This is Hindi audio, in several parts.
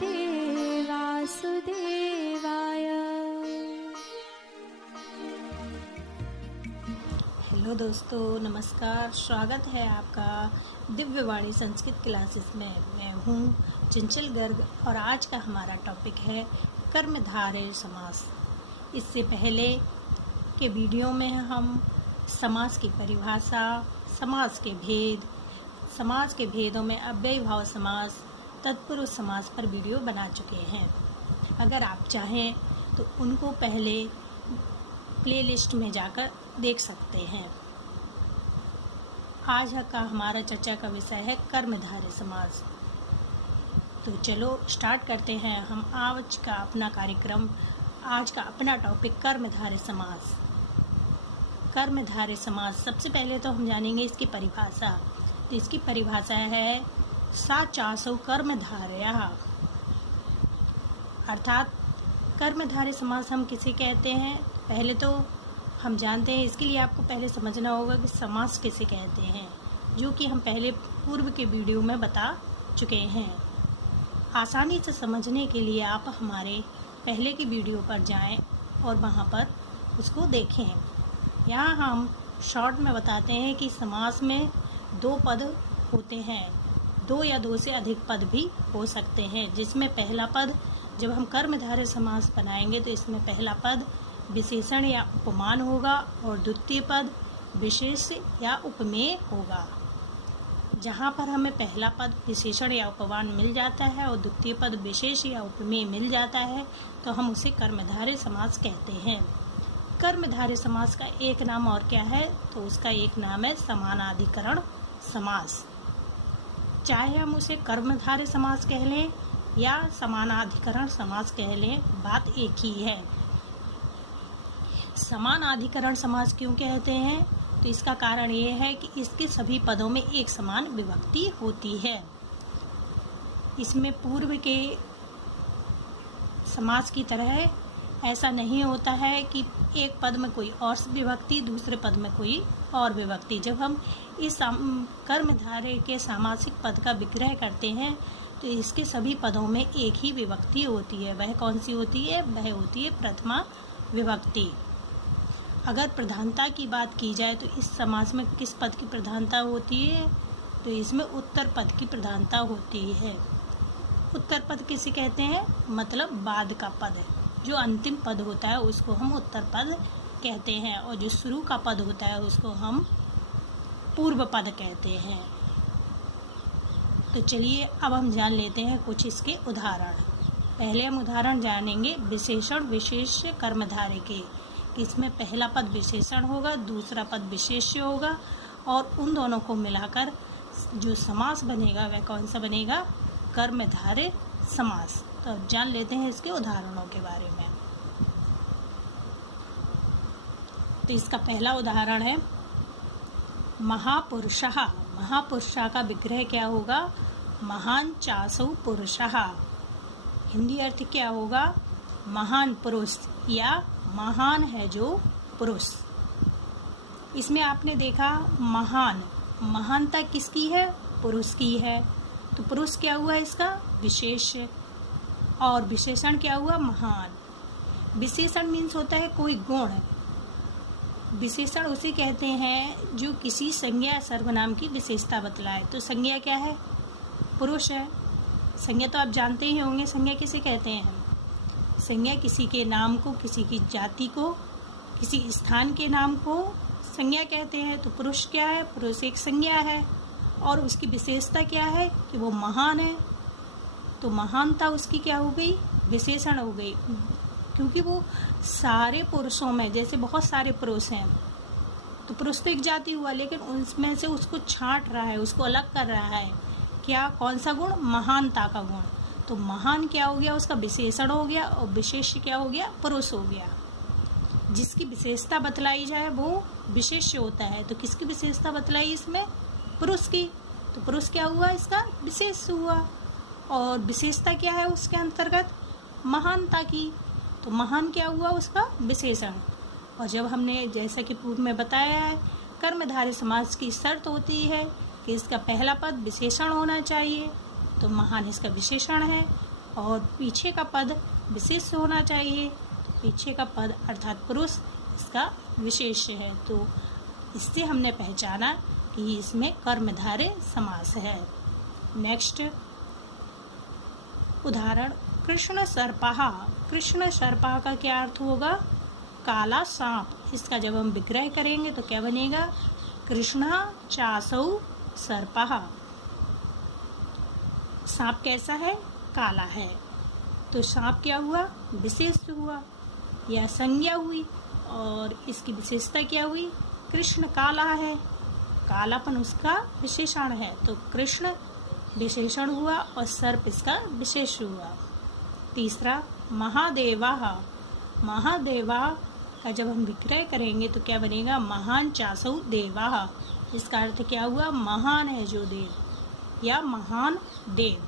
नमस्ते वासुदेवाय। हेलो दोस्तों, नमस्कार। स्वागत है आपका दिव्यवाणी संस्कृत क्लासेस में। मैं हूँ चंचल गर्ग और आज का हमारा टॉपिक है कर्मधारय समास। इससे पहले के वीडियो में हम समास की परिभाषा, समास के भेदों में अव्ययीभाव समास, तत्पुरुष समास पर वीडियो बना चुके हैं। अगर आप चाहें तो उनको पहले प्लेलिस्ट में जाकर देख सकते हैं। आज का हमारा चर्चा का विषय है कर्मधारय समास। तो चलो स्टार्ट करते हैं हम आज का अपना कार्यक्रम। आज का अपना टॉपिक कर्मधारय समास। कर्मधारय समास, सबसे पहले तो हम जानेंगे इसकी परिभाषा। तो इसकी परिभाषा है सा चासौ कर्मधारया, अर्थात कर्मधारय समास हम किसे कहते हैं पहले तो हम जानते हैं। इसके लिए आपको पहले समझना होगा कि समास किसे कहते हैं, जो कि हम पहले पूर्व के वीडियो में बता चुके हैं। आसानी से समझने के लिए आप हमारे पहले की वीडियो पर जाएं और वहां पर उसको देखें। यहाँ हम शॉर्ट में बताते हैं कि समास में दो पद होते हैं, दो या दो से अधिक पद भी हो सकते हैं, जिसमें पहला पद जब हम कर्मधारय समास बनाएंगे तो इसमें पहला पद विशेषण या उपमान होगा और द्वितीय पद विशेष या उपमेय होगा। जहाँ पर हमें पहला पद विशेषण या उपमान मिल जाता है और द्वितीय पद विशेष या उपमेय मिल जाता है तो हम उसे कर्मधारय समास कहते हैं। कर्मधारय समास का एक नाम और क्या है, तो उसका एक नाम है समानाधिकरण समास। चाहे हम उसे कर्मधारय समास कह लें या समानाधिकरण समास कह लें, बात एक ही है। समानाधिकरण समास क्यों कहते हैं, तो इसका कारण ये है कि इसके सभी पदों में एक समान विभक्ति होती है। इसमें पूर्व के समास की तरह ऐसा नहीं होता है कि एक पद में कोई और विभक्ति, दूसरे पद में कोई और विभक्ति। जब हम इस कर्मधारय के सामासिक पद का विग्रह करते हैं तो इसके सभी पदों में एक ही विभक्ति होती है। वह कौन सी होती है? वह होती है प्रथमा विभक्ति। अगर प्रधानता की बात की जाए तो इस समास में किस पद की प्रधानता होती है, तो इसमें उत्तर पद की प्रधानता होती है। उत्तर पद किसे कहते हैं? मतलब बाद का पद है। जो अंतिम पद होता है उसको हम उत्तर पद कहते हैं और जो शुरू का पद होता है उसको हम पूर्व पद कहते हैं। तो चलिए अब हम जान लेते हैं कुछ इसके उदाहरण। पहले हम उदाहरण जानेंगे विशेषण विशेष कर्मधारय के। इसमें पहला पद विशेषण होगा, दूसरा पद विशेष्य होगा और उन दोनों को मिलाकर जो समास बनेगा वह कौन सा बनेगा? कर्मधारय समास। तो अब जान लेते हैं इसके उदाहरणों के बारे में। तो इसका पहला उदाहरण है महापुरुषः। महापुरुषः का विग्रह क्या होगा? महान चासौ पुरुषः। हिंदी अर्थ क्या होगा? महान पुरुष या महान है जो पुरुष। इसमें आपने देखा महान, महानता किसकी है? पुरुष की है। तो पुरुष क्या हुआ इसका? विशेष। और विशेषण क्या हुआ? महान। विशेषण मीन्स होता है कोई गुण। विशेषण उसे कहते हैं जो किसी संज्ञा या सर्वनाम की विशेषता बतलाए। तो संज्ञा क्या है? पुरुष है। संज्ञा तो आप जानते ही होंगे, संज्ञा किसे कहते हैं हम? संज्ञा किसी के नाम को, किसी की जाति को, किसी स्थान के नाम को संज्ञा कहते हैं। तो पुरुष क्या है? पुरुष एक संज्ञा है और उसकी विशेषता क्या है कि वो महान है। तो महानता उसकी क्या हो गई? विशेषण हो गई, क्योंकि वो सारे पुरुषों में, जैसे बहुत सारे पुरुष हैं तो पुरुष तो एक जाति हुआ, लेकिन उसमें से उसको छांट रहा है, उसको अलग कर रहा है। क्या? कौन सा गुण? महानता का गुण। तो महान क्या हो गया? उसका विशेषण हो गया और विशेष क्या हो गया? पुरुष हो गया। जिसकी विशेषता बतलाई जाए वो विशेष होता है। तो किसकी विशेषता बतलाई इसमें? पुरुष की। तो पुरुष क्या हुआ? इसका विशेष हुआ। और विशेषता क्या है उसके अंतर्गत? महानता की। तो महान क्या हुआ? उसका विशेषण। और जब हमने जैसा कि पूर्व में बताया है, कर्मधारय समास की शर्त होती है कि इसका पहला पद विशेषण होना चाहिए, तो महान इसका विशेषण है और पीछे का पद विशेष होना चाहिए। पीछे का पद अर्थात पुरुष इसका विशेष्य है, तो इससे हमने पहचाना कि इसमें कर्मधारय समास है। नेक्स्ट उदाहरण, कृष्ण सर्पः। कृष्ण सर्पः का क्या अर्थ होगा? काला सांप। इसका जब हम विग्रह करेंगे तो क्या बनेगा? कृष्ण चासौ सर्पः। सांप कैसा है? काला है। तो सांप क्या हुआ? विशेष हुआ या संज्ञा हुई, और इसकी विशेषता क्या हुई? कृष्ण काला है, कालापन उसका विशेषण है, तो कृष्ण विशेषण हुआ और सर्प इसका विशेष हुआ। तीसरा महादेवाः। महादेवा का जब हम विग्रह करेंगे तो क्या बनेगा? महान चासौ देवाः। इसका अर्थ क्या हुआ? महान है जो देव या महान देव।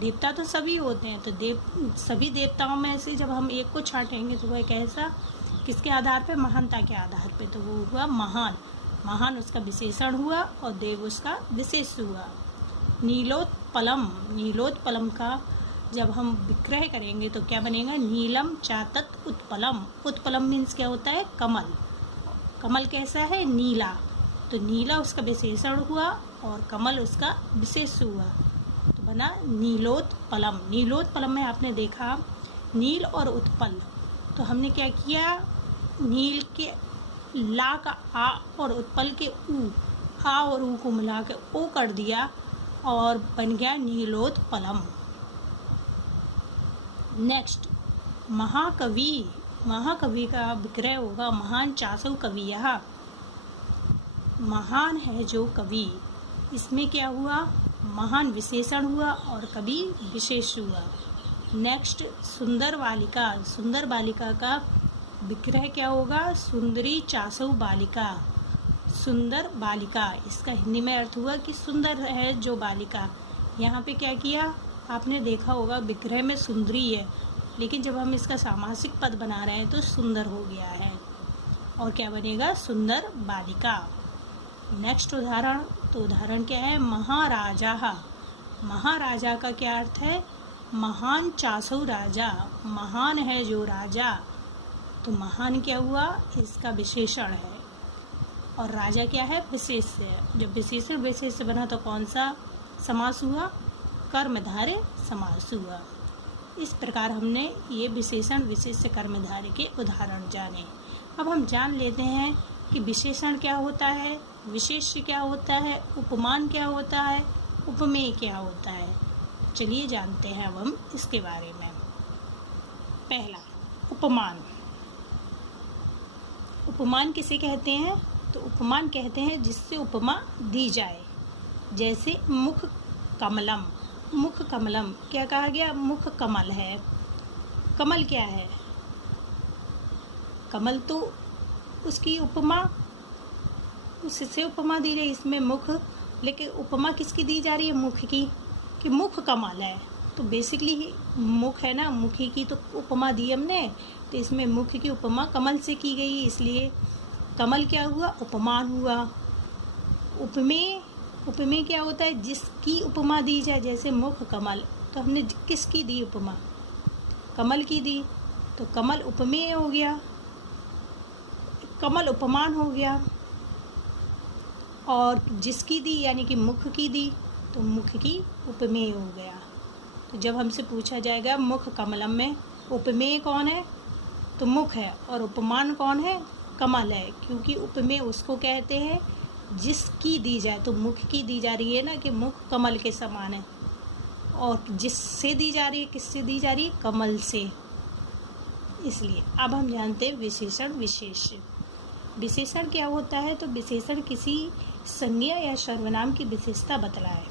देवता तो सभी होते हैं, तो सभी देवताओं में से जब हम एक को छांटेंगे तो वह कैसा, किसके आधार पे? महानता के आधार पे, तो वो हुआ महान। महान उसका विशेषण हुआ और देव उसका विशेष हुआ। नीलोत्पलम। नीलोत्पलम का जब हम विग्रह करेंगे तो क्या बनेगा? नीलम चातत उत्पलम। उत्पलम मीन्स क्या होता है? कमल। कमल कैसा है? नीला। तो नीला उसका विशेषण हुआ और कमल उसका विशेष हुआ, तो बना नीलोत्पलम। नीलोत्पलम में आपने देखा नील और उत्पल, तो हमने क्या किया? नील के ला का आ और उत्पल के ऊ, आ और ऊ को मिला के ओ कर दिया और बन गया नीलोत्पलम। नेक्स्ट महाकवि। महाकवि का विग्रह होगा महान चासौ कवियः। महान है जो कवि, इसमें क्या हुआ? महान विशेषण हुआ और कवि विशेष हुआ। नेक्स्ट सुंदर बालिका। सुंदर बालिका का विग्रह क्या होगा? सुंदरी चासौ बालिका। सुंदर बालिका, इसका हिंदी में अर्थ हुआ कि सुंदर है जो बालिका। यहाँ पे क्या किया? आपने देखा होगा विग्रह में सुंदरी है, लेकिन जब हम इसका सामासिक पद बना रहे हैं तो सुंदर हो गया है, और क्या बनेगा? सुंदर बालिका। नेक्स्ट उदाहरण, तो उदाहरण क्या है? महाराजा। महाराजा का क्या अर्थ है? महान चासौ राजा। महान है जो राजा, तो महान क्या हुआ? इसका विशेषण है, और राजा क्या है? विशेष है। जब विशेषण विशेष से बना तो कौन सा समास हुआ? कर्मधारय समास हुआ। इस प्रकार हमने ये विशेषण विशेष से कर्मधारय के उदाहरण जाने। अब हम जान लेते हैं कि विशेषण क्या होता है, विशेष्य क्या होता है, उपमान क्या होता है, उपमेय क्या होता है। चलिए जानते हैं अब हम इसके बारे में। पहला, उपमान। उपमान किसे कहते हैं? तो उपमान कहते हैं जिससे उपमा दी जाए। जैसे मुख कमलम। मुख कमलम क्या कहा गया? मुख कमल है। कमल क्या है? कमल तो उसकी उपमा, उससे उपमा दी गई, इसमें मुख, लेकिन उपमा किसकी दी जा रही है? मुख की, कि मुख कमल है। तो बेसिकली मुख है ना, मुखी की तो उपमा दी हमने, तो इसमें मुख की उपमा कमल से की गई, इसलिए कमल क्या हुआ? उपमान हुआ। उपमेय, उपमेय क्या होता है? जिसकी उपमा दी जाए। जैसे मुख कमल, तो हमने किसकी दी उपमा? कमल की दी, तो कमल उपमेय हो गया, कमल उपमान हो गया। और जिसकी दी यानी कि मुख की दी, तो मुख की उपमेय हो गया। तो जब हमसे पूछा जाएगा मुख कमलम में उपमेय कौन है, तो मुख है, और उपमान कौन है? कमल है, क्योंकि उपमेय उसको कहते हैं जिसकी दी जाए। तो मुख की दी जा रही है ना, कि मुख कमल के समान है, और जिससे दी जा रही है, किससे दी जा रही है? कमल से। इसलिए अब हम जानते हैं विशेषण विशेष्य। विशेषण क्या होता है? तो विशेषण किसी संज्ञा या सर्वनाम की विशेषता बतलाए।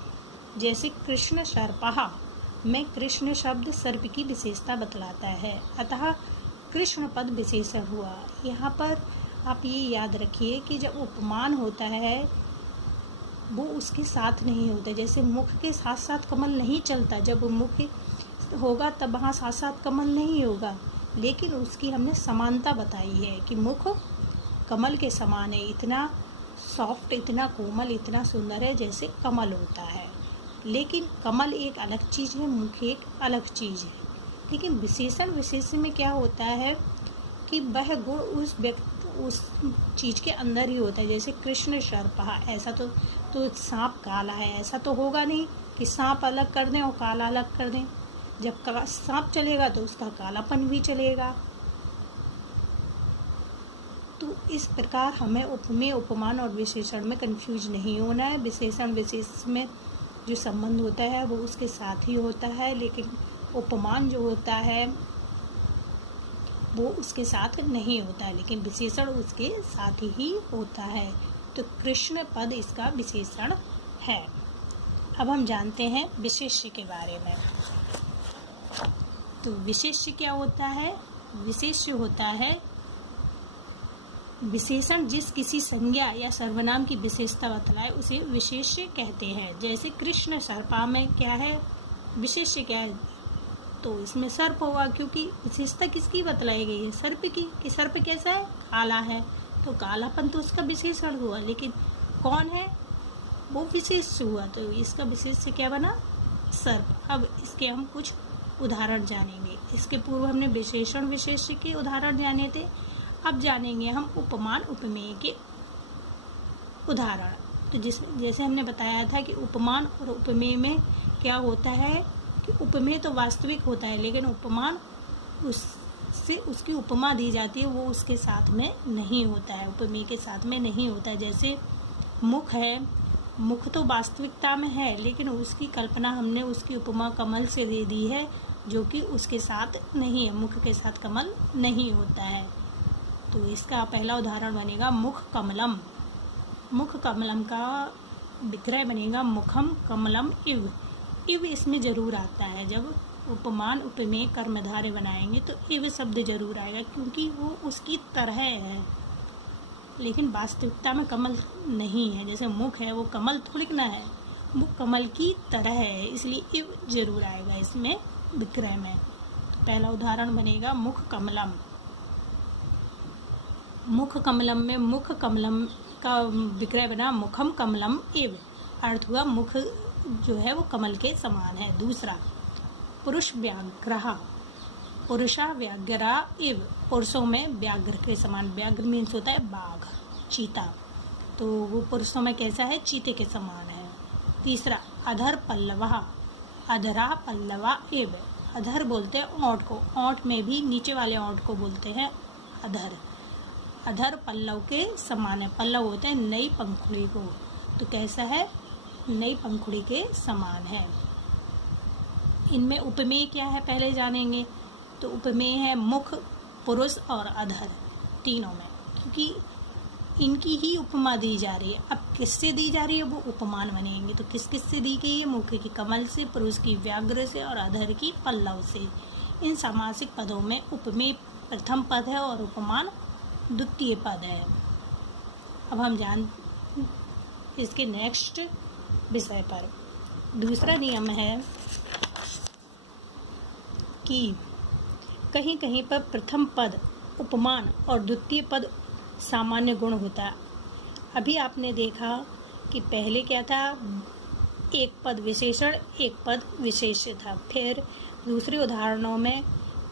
जैसे कृष्ण सर्पः में कृष्ण शब्द सर्प की विशेषता बतलाता है, अतः कृष्ण पद विशेषण हुआ। यहाँ पर आप ये याद रखिए कि जब उपमान होता है वो उसके साथ नहीं होता। जैसे मुख के साथ साथ कमल नहीं चलता, जब मुख होगा तब वहाँ साथ साथ कमल नहीं होगा, लेकिन उसकी हमने समानता बताई है कि मुख कमल के समान है, इतना सॉफ्ट, इतना कोमल, इतना सुंदर है जैसे कमल होता है। लेकिन कमल एक अलग चीज़ है, मुख एक अलग चीज़ है। लेकिन विशेषण विशेष्य में क्या होता है कि वह गुण उस चीज़ के अंदर ही होता है। जैसे कृष्ण सर्पः, ऐसा तो सांप काला है, ऐसा तो होगा नहीं कि सांप अलग कर दें और काला अलग कर दें। जब सांप चलेगा तो उसका कालापन भी चलेगा। तो इस प्रकार हमें उपमेय, उपमान और विशेषण में कंफ्यूज नहीं होना है। विशेषण विशेष में जो संबंध होता है वो उसके साथ ही होता है, लेकिन उपमान जो होता है वो उसके साथ नहीं होता है, लेकिन विशेषण उसके साथ ही होता है। तो कृष्ण पद इसका विशेषण है। अब हम जानते हैं विशेष्य के बारे में। तो विशेष्य क्या होता है? विशेष्य होता है विशेषण जिस किसी संज्ञा या सर्वनाम की विशेषता बतलाए उसे विशेष्य कहते हैं। जैसे कृष्ण सर्पा में क्या है? विशेष्य क्या है? तो इसमें सर्प होगा, क्योंकि विशेषता किसकी बतलाई गई है? सर्प की, कि सर्प कैसा है? काला है, तो कालापन तो उसका विशेषण हुआ, लेकिन कौन है वो विशेष हुआ, तो इसका विशेष्य क्या बना? सर्प। अब इसके हम कुछ उदाहरण जानेंगे। इसके पूर्व हमने विशेषण विशेष्य के उदाहरण जाने थे, अब जानेंगे हम उपमान उपमेय के उदाहरण। तो जैसे हमने बताया था कि उपमान और उपमेय में क्या होता है कि उपमेय तो वास्तविक होता है, लेकिन उपमान उससे उसकी उपमा दी जाती है, वो उसके साथ में नहीं होता है, उपमेय के साथ में नहीं होता है। जैसे मुख है, मुख तो वास्तविकता में है, लेकिन उसकी कल्पना हमने उसकी उपमा कमल से दे दी है, जो कि उसके साथ नहीं है, मुख के साथ कमल नहीं होता है। तो इसका पहला उदाहरण बनेगा मुख कमलम। मुख कमलम का विक्रय बनेगा मुखम कमलम इव। इव इसमें जरूर आता है, जब उपमान उपमेय कर्मधारय बनाएंगे तो इव शब्द जरूर आएगा, क्योंकि वो उसकी तरह है, लेकिन वास्तविकता में कमल नहीं है। जैसे मुख है, वो कमल थोड़ी ना है, वो कमल की तरह है, इसलिए इव जरूर आएगा इसमें विक्रय में। तो पहला उदाहरण बनेगा मुख कमलम। मुख कमलम में मुख कमलम का विक्रय बना मुखम कमलम इव, अर्थ हुआ मुख जो है वो कमल के समान है। दूसरा पुरुष व्याघ्रः। पुरुषा व्याघ्रा इव, पुरुषों में व्याघ्र के समान। व्याघ्र मीन्स होता है बाघ, चीता, तो वो पुरुषों में कैसा है? चीते के समान है। तीसरा अधर पल्लवः। अधरा पल्लवा इव। अधर बोलते हैं ओंठ को, ओंठ में भी नीचे वाले ओंठ को बोलते हैं अधर। अधर पल्लव के समान है। पल्लव होते हैं नई पंखुड़ी को, तो कैसा है? नई पंखुड़ी के समान है। इनमें उपमेय क्या है पहले जानेंगे। तो उपमेय है मुख, पुरुष और अधर, तीनों में, क्योंकि इनकी ही उपमा दी जा रही है। अब किससे दी जा रही है वो उपमान बनेंगे। तो किस किस से दी गई है? मुख की कमल से, पुरुष की व्याघ्र से और अधर की पल्लव से। इन समासिक पदों में उपमेय प्रथम पद है और उपमान द्वितीय पद है। अब हम जान इसके नेक्स्ट विषय पर। दूसरा नियम है कि कहीं कहीं पर प्रथम पद उपमान और द्वितीय पद सामान्य गुण होता है। अभी आपने देखा कि पहले क्या था? एक पद विशेषण, एक पद विशेष्य था। फिर दूसरे उदाहरणों में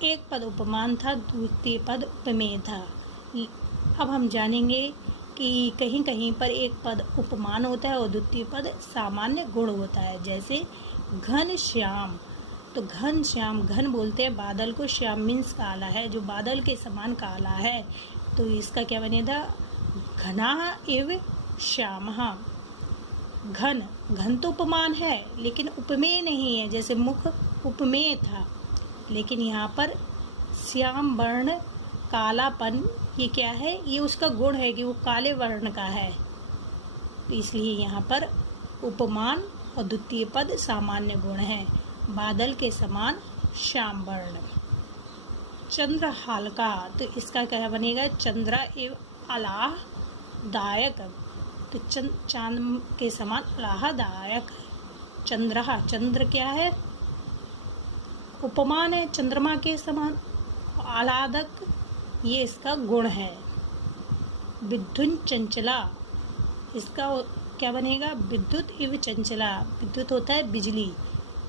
एक पद उपमान था, द्वितीय पद उपमेय था। अब हम जानेंगे कि कहीं कहीं पर एक पद उपमान होता है और द्वितीय पद सामान्य गुण होता है। जैसे घन श्याम, तो घन श्याम, घन बोलते हैं बादल को, श्याम मीन्स काला है, जो बादल के समान काला है, तो इसका क्या बनेगा? घना एव श्यामः। घन, घन तो उपमान है लेकिन उपमेय नहीं है। जैसे मुख उपमेय था, लेकिन यहाँ पर श्याम वर्ण, कालापन, ये क्या है? ये उसका गुण है कि वो काले वर्ण का है, तो इसलिए यहाँ पर उपमान और द्वितीय पद सामान्य गुण है। बादल के समान श्याम वर्ण। चंद्र हालका, तो इसका क्या बनेगा? चंद्र एव आह्लाददायक, तो चांद के समान आह्लाददायक। चंद्रहा, चंद्र क्या है? उपमान है चंद्रमा के समान। आह्लादक ये इसका गुण है। विद्युन चंचला, इसका क्या बनेगा? विद्युत इव चंचला। विद्युत होता है बिजली,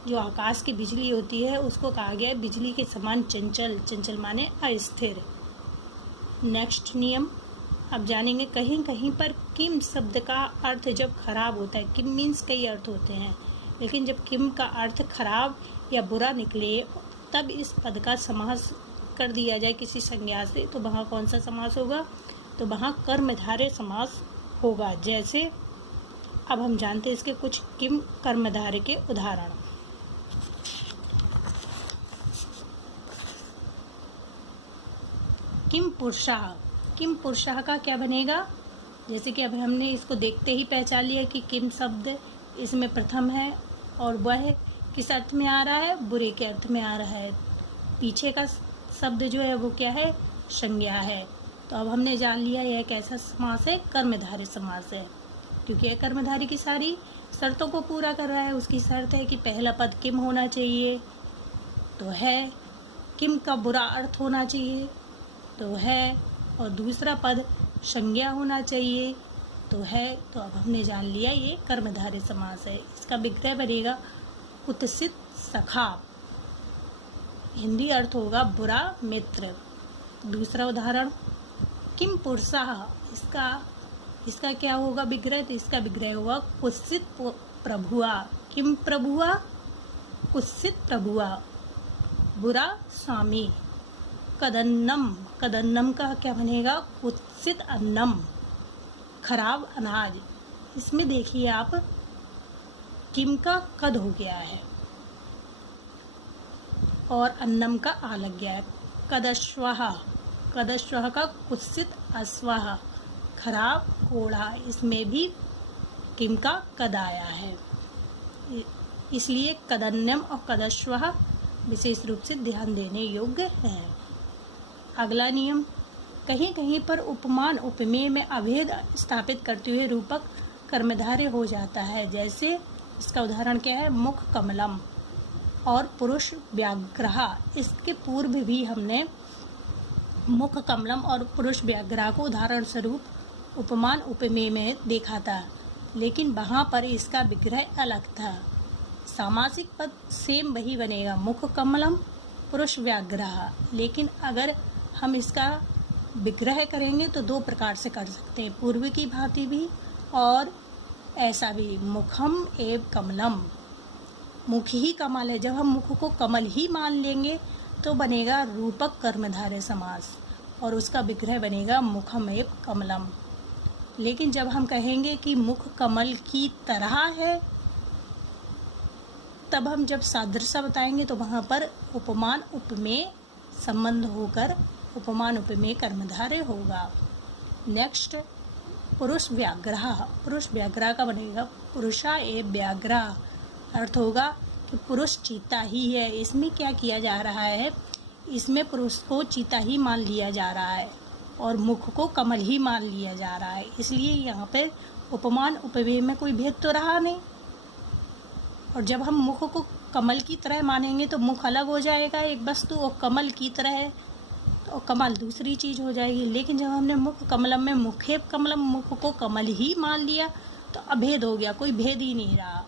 जो आकाश की बिजली होती है उसको कहा गया है बिजली के समान चंचल। चंचल माने अस्थिर। नेक्स्ट नियम अब जानेंगे। कहीं कहीं पर किम शब्द का अर्थ जब खराब होता है, किम मीन्स कई अर्थ होते हैं, लेकिन जब किम का अर्थ खराब या बुरा निकले तब इस पद का समास कर दिया जाए किसी संज्ञा से, तो वहाँ कौन सा समास होगा? तो वहाँ कर्मधारय समास होगा। जैसे अब हम जानते हैं इसके कुछ किम कर्मधारय के उदाहरण। किम पुरुषः। किम पुरुषः का क्या बनेगा? जैसे कि अब हमने इसको देखते ही पहचान लिया कि किम शब्द इसमें प्रथम है और वह किस अर्थ में आ रहा है? बुरे के अर्थ में आ रहा है। पीछे का शब्द जो है वो क्या है? संज्ञा है। तो अब हमने जान लिया यह कैसा समास है? कर्मधारय समास है, क्योंकि यह कर्मधारय की सारी शर्तों को पूरा कर रहा है। उसकी शर्त है कि पहला पद किम होना चाहिए, तो है। किम का बुरा अर्थ होना चाहिए, तो है। और दूसरा पद संज्ञा होना चाहिए, तो है। तो अब हमने जान लिया ये कर्मधारय समास है। इसका विग्रह बनेगा कुत्सित सखा। हिंदी अर्थ होगा बुरा मित्र। दूसरा उदाहरण किम पुरुषः। इसका क्या होगा विग्रह? तो इसका विग्रह होगा कुत्सित प्रभुआ। किम प्रभुआ? कुत्सित प्रभुआ, बुरा स्वामी। कदन्नम। कदन्नम का क्या बनेगा? कुत्सित अन्नम, खराब अनाज। इसमें देखिए आप किम का कद हो गया है और अन्नम का आ लग गया है। कदश्वः। कदश्वः का कुत्सित अश्वः, खराब घोड़ा। इसमें भी किम का कद आया है, इसलिए कदन्यम और कदश्वः विशेष रूप से ध्यान देने योग्य है। अगला नियम, कहीं कहीं पर उपमान उपमेय में अभेद स्थापित करते हुए रूपक कर्मधारय हो जाता है। जैसे इसका उदाहरण क्या है? मुख कमलम और पुरुष व्याघ्रः। इसके पूर्व भी हमने मुख कमलम और पुरुष व्याघ्रः को उदाहरण स्वरूप उपमान उपमेय में देखा था, लेकिन वहाँ पर इसका विग्रह अलग था। सामासिक पद सेम वही बनेगा, मुख कमलम पुरुष व्याघ्रः, लेकिन अगर हम इसका विग्रह करेंगे तो दो प्रकार से कर सकते हैं, पूर्व की भांति भी और ऐसा भी। मुखम एव कमलम। मुख ही कमल है, जब हम मुख को कमल ही मान लेंगे तो बनेगा रूपक कर्मधारय समास और उसका विग्रह बनेगा मुखम एव कमलम। लेकिन जब हम कहेंगे कि मुख कमल की तरह है, तब हम जब सादृश्य बताएंगे तो वहाँ पर उपमान उपमेय संबंध होकर उपमान उपमेय कर्मधारय होगा। नेक्स्ट पुरुष व्याघ्रः। पुरुष व्याघ्रः का बनेगा पुरुषा एव व्याघ्रः। अर्थ होगा कि पुरुष चीता ही है। इसमें क्या किया जा रहा है? इसमें पुरुष को चीता ही मान लिया जा रहा है और मुख को कमल ही मान लिया जा रहा है, इसलिए यहाँ पे उपमान उपमेय में कोई भेद तो रहा नहीं। और जब हम मुख को कमल की तरह मानेंगे तो मुख अलग हो जाएगा एक वस्तु, और कमल की तरह है तो कमल दूसरी चीज़ हो जाएगी। लेकिन जब हमने मुख कमलम में मुखे कमलम, मुख को कमल ही मान लिया तो अभेद हो गया, कोई भेद ही नहीं रहा।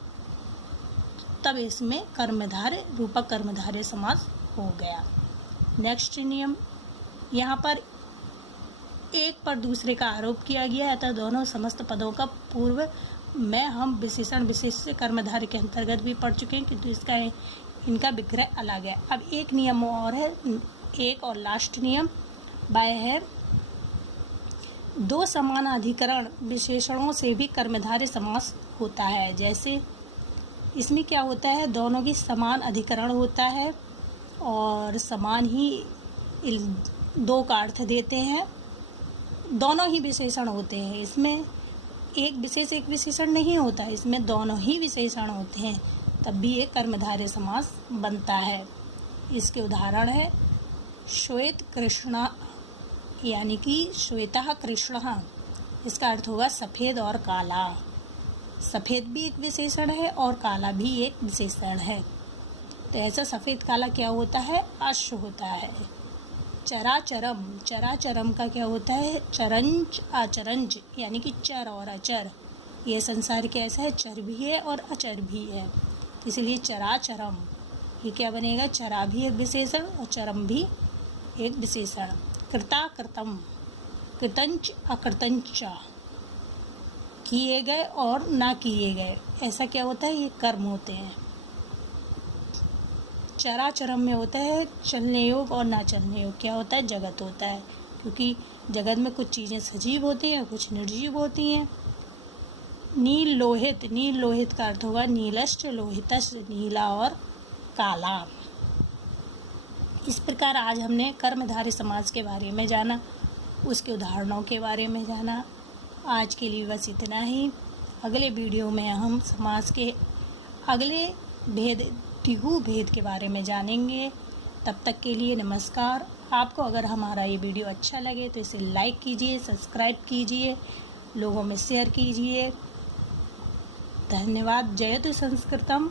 तब इसमें कर्मधारय रूपक कर्मधारय समास हो गया। नेक्स्ट नियम, यहाँ पर एक पर दूसरे का आरोप किया गया, अतः दोनों समस्त पदों का पूर्व में हम विशेषण विशेष कर्मधारय के अंतर्गत भी पढ़ चुके हैं, किंतु इसका इनका विग्रह अलग है। अब एक नियम और है, एक और लास्ट नियम वह है दो समान अधिकरण विशेषणों से भी कर्मधारय समास होता है। जैसे इसमें क्या होता है? दोनों की समान अधिकरण होता है और समान ही दो का अर्थ देते हैं, दोनों ही विशेषण होते हैं। इसमें एक विशेष एक विशेषण नहीं होता, इसमें दोनों ही विशेषण होते हैं, तब भी एक कर्मधारय समास बनता है। इसके उदाहरण है श्वेत कृष्ण, यानी कि श्वेतः कृष्णः। इसका अर्थ होगा सफ़ेद और काला। सफ़ेद भी एक विशेषण है और काला भी एक विशेषण है। तो ऐसा सफ़ेद काला क्या होता है? अश्व होता है। चराचरम, चराचरम का क्या होता है? चरंज आचरंज, यानी कि चर और अचर। ये संसार कैसा है, चर भी है और अचर भी है, इसलिए चराचरम। ये क्या बनेगा, चरा भी एक विशेषण और चरम भी एक विशेषण। कृता कृतम, कृतंच अकृतंच, किए गए और ना किए गए, ऐसा क्या होता है, ये कर्म होते हैं। चराचरम में होता है चलने योग और ना चलने योग, क्या होता है, जगत होता है, क्योंकि जगत में कुछ चीज़ें सजीव होती हैं, कुछ निर्जीव होती हैं। नील लोहित, नील लोहित का अर्थ होगा नीलश्च लोहितश्च, नीला और काला। इस प्रकार आज हमने कर्मधारय समास के बारे में जाना, उसके उदाहरणों के बारे में जाना। आज के लिए बस इतना ही। अगले वीडियो में हम समास के अगले भेद, टिहू भेद के बारे में जानेंगे। तब तक के लिए नमस्कार। आपको अगर हमारा ये वीडियो अच्छा लगे तो इसे लाइक कीजिए, सब्सक्राइब कीजिए, लोगों में शेयर कीजिए। धन्यवाद। जयतु संस्कृतम।